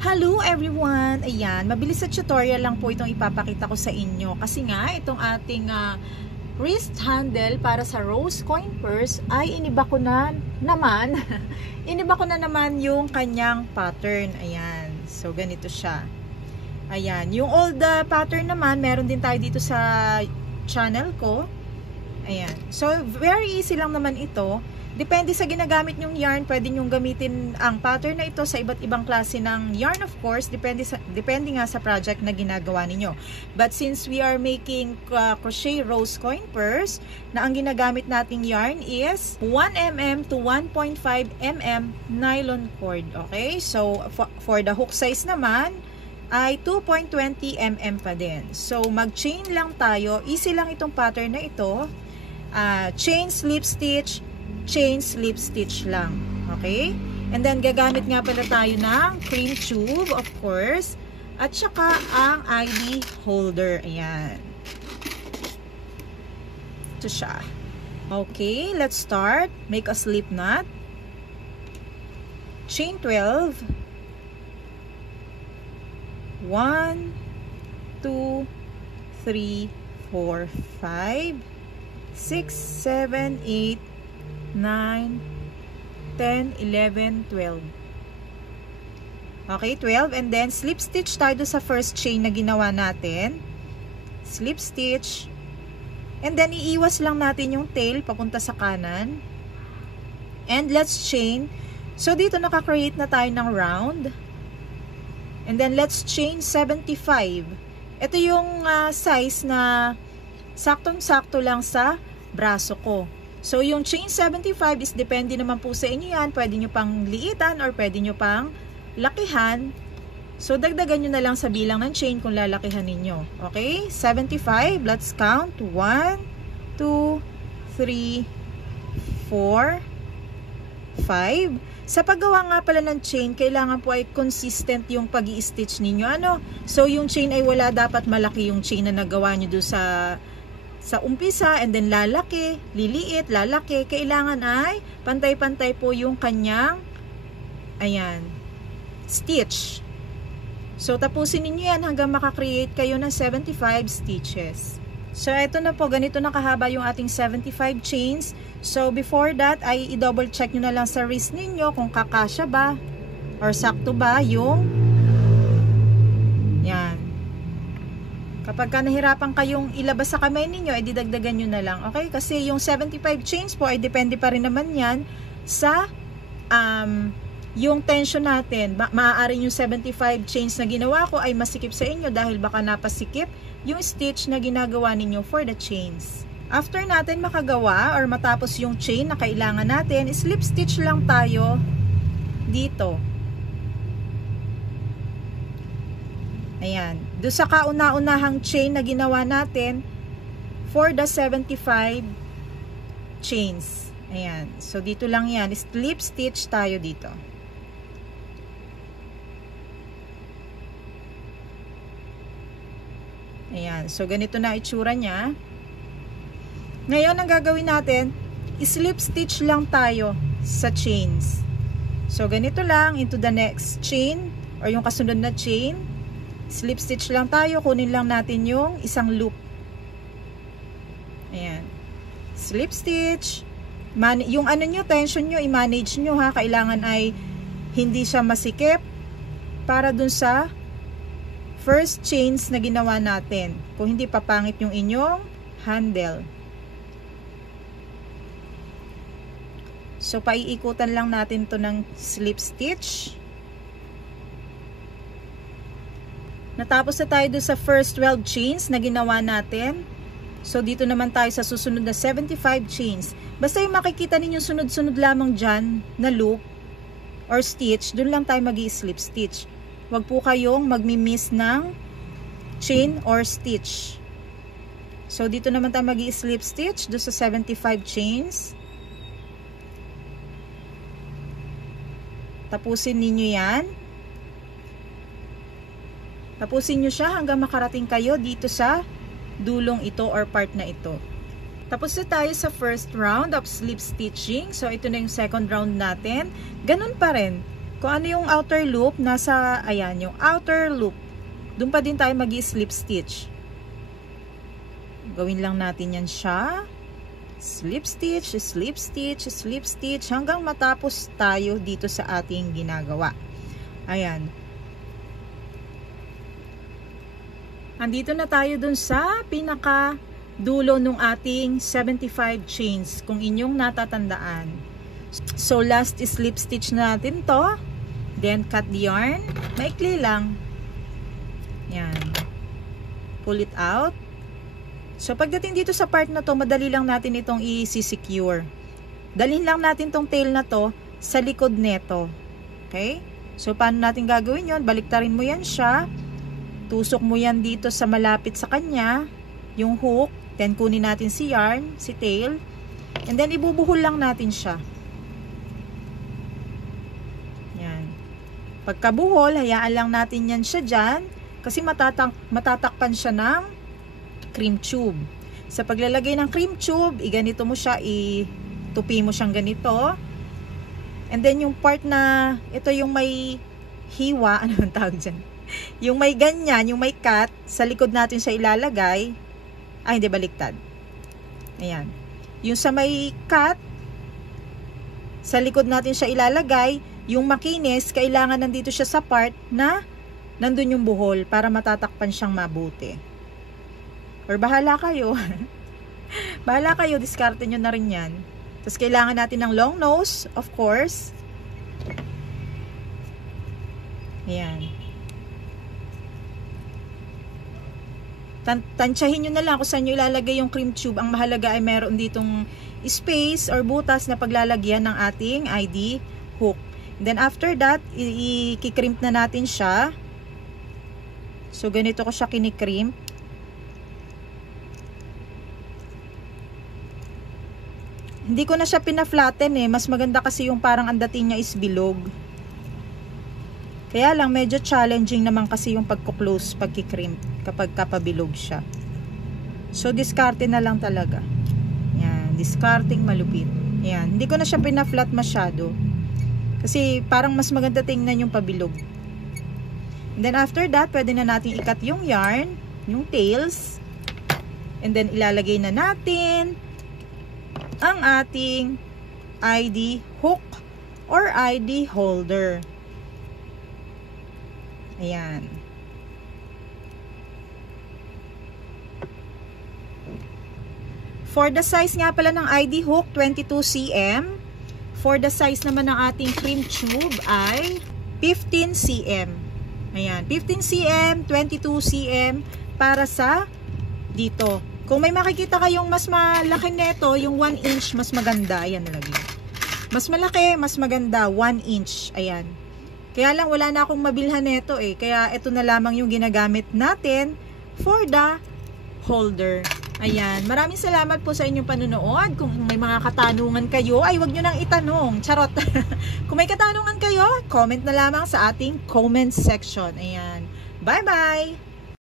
Hello everyone! Ayan, mabilis sa tutorial lang po itong ipapakita ko sa inyo. Kasi nga, itong ating wrist handle para sa rose coin purse ay iniba ko na naman. Iniba ko na naman yung kanyang pattern. Ayan, so ganito siya. Ayan, yung old pattern naman, meron din tayo dito sa channel ko. Ayan, so very easy lang naman ito. Depende sa ginagamit nyong yarn, pwede nyong gamitin ang pattern na ito sa iba't ibang klase ng yarn, of course, depende nga sa project na ginagawa ninyo. But since we are making crochet rose coin purse, na ang ginagamit nating yarn is 1mm to 1.5 mm nylon cord. Okay? So, for the hook size naman, ay 2.20 mm pa din. So, mag-chain lang tayo. Easy lang itong pattern na ito. Chain, slip stitch, chain, slip stitch lang. Okay? And then, gagamit nga pala tayo ng cream tube, of course. At saka ang ID holder. Ayan. Ito siya. Okay, let's start. Make a slip knot. Chain 12. 1, 2, 3, 4, 5, 6, 7, 8, 9, 10, 11, 12. Okay, 12. And then, slip stitch tayo sa first chain na ginawa natin. Slip stitch. And then, iiwas lang natin yung tail papunta sa kanan. And let's chain. So, dito naka-create na tayo ng round. And then, let's chain 75. Ito yung size na saktong-sakto lang sa braso ko. So, yung chain 75 is depende naman po sa inyo yan. Pwede nyo pang liitan or pwede nyo pang lakihan. So, dagdagan nyo na lang sa bilang ng chain kung lalakihan ninyo. Okay? 75. Let's count. 1, 2, 3, 4, 5. Sa paggawa nga pala ng chain, kailangan po ay consistent yung pag-i-stitch ninyo. Ano? So, yung chain ay wala dapat malaki yung chain na nagawa nyo doon sa umpisa, and then lalaki, liliit, lalaki. Kailangan ay pantay-pantay po yung kanyang ayan, stitch. So, tapusin niyo yan hanggang makakreate kayo ng 75 stitches. So, eto na po, ganito na kahaba yung ating 75 chains. So, before that, ay i-double check nyo na lang sa wrist ninyo kung kakasya ba or sakto ba yung yan. Kapag ka nahirapan kayong ilabas sa kamay ninyo, ay didagdagan nyo na lang. Okay? Kasi yung 75 chains po, ay depende pa rin naman yan sa yung tension natin. Maaaring yung 75 chains na ginawa ko ay masikip sa inyo dahil baka napasikip yung stitch na ginagawa ninyo for the chains. After natin makagawa or matapos yung chain na kailangan natin, slip stitch lang tayo dito. Ayan. Doon sa kauna-unahang chain na ginawa natin for the 75 chains. Ayan. So, dito lang yan. Slip stitch tayo dito. Ayan. So, ganito na itsura niya. Ngayon, ang gagawin natin, slip stitch lang tayo sa chains. So, ganito lang into the next chain or yung kasunod na chain. Slip stitch lang tayo. Kunin lang natin yung isang loop. Ayan. Slip stitch. Yung ano nyo, tension nyo, i-manage nyo ha. Kailangan ay hindi siya masikip para dun sa first chains na ginawa natin. Kung hindi papangit yung inyong handle. So, paiikutan lang natin to ng slip stitch. Natapos na tayo doon sa first 12 chains na ginawa natin. So, dito naman tayo sa susunod na 75 chains. Basta yung makikita ninyo sunod-sunod lamang dyan na loop or stitch, doon lang tayo mag-i-slip stitch. Huwag po kayong magmi-miss ng chain or stitch. So, dito naman tayo mag-i-slip stitch doon sa 75 chains. Tapusin ninyo yan. Tapusin nyo siya hanggang makarating kayo dito sa dulong ito or part na ito. Tapos na tayo sa first round of slip stitching. So, ito na yung second round natin. Ganun pa rin. Kung ano yung outer loop, nasa, ayan, yung outer loop. Doon pa din tayo mag-slip stitch. Gawin lang natin yan siya. Slip stitch, slip stitch, slip stitch, hanggang matapos tayo dito sa ating ginagawa. Ayan. Andito na tayo dun sa pinaka dulo ng ating 75 chains, kung inyong natatandaan. So, last slip stitch natin to. Then, cut the yarn. Maikli lang. Yan. Pull it out. So, pagdating dito sa part na to, madali lang natin itong i-secure. Dalhin lang natin tong tail na to sa likod neto. Okay? So, paano natin gagawin yon? Baliktarin mo yan siya. Tusok mo yan dito sa malapit sa kanya. Yung hook. Then, kunin natin si yarn, si tail. And then, ibubuhol lang natin siya. Yan. Pagkabuhol, hayaan lang natin yan siya dyan. Kasi matatakpan siya ng cream tube. Sa paglalagay ng cream tube, iganito mo siya, itupi mo siyang ganito. And then yung part na, ito yung may hiwa, ano ang tawag dyan? Yung may ganyan, yung may cut, sa likod natin siya ilalagay. Ay, hindi, baliktad. Ayan. Yung sa may cut, sa likod natin siya ilalagay. Yung makinis, kailangan nandito siya sa part na nandun yung buhol para matatakpan siyang mabuti. Or bahala kayo. Bahala kayo, diskarte nyo na rin yan. Tapos kailangan natin ng long nose, of course. Ayan. Tansyahin nyo na lang kung saan nyo ilalagay yung cream tube. Ang mahalaga ay meron ditong space or butas na paglalagyan ng ating ID hook. Then after that, i-crimp na natin siya. So ganito ko siya kinikrimp. Hindi ko na siya pina-flatten eh. Mas maganda kasi yung parang ang dating niya is bilog. Kaya lang medyo challenging naman kasi yung pagko-close, pagki-crimp kapag kapabilog siya. So diskarte na lang talaga. Yan, discarding malupit. Yan, hindi ko na siya pina-flat masyado. Kasi parang mas maganda tingnan yung pabilog. And then after that, pwede na natin i-cut yung yarn, yung tails. And then ilalagay na natin ang ating ID hook or ID holder. Ayan. For the size nga pala ng ID hook, 22 cm. For the size naman ng ating cream tube ay 15 cm. Ayan, 15 cm, 22 cm para sa dito. Kung may makikita kayong mas malaki neto, yung 1 inch, mas maganda. Ayan nalagay. Mas malaki, mas maganda, 1 inch. Ayan. Kaya lang wala na akong mabilhan neto eh. Kaya ito na lamang yung ginagamit natin for the holder. Ayan. Maraming salamat po sa inyong panonood. Kung may mga katanungan kayo, ay wag nyo nang itanong. Charot. Kung may katanungan kayo, comment na lamang sa ating comment section. Ayan. Bye-bye!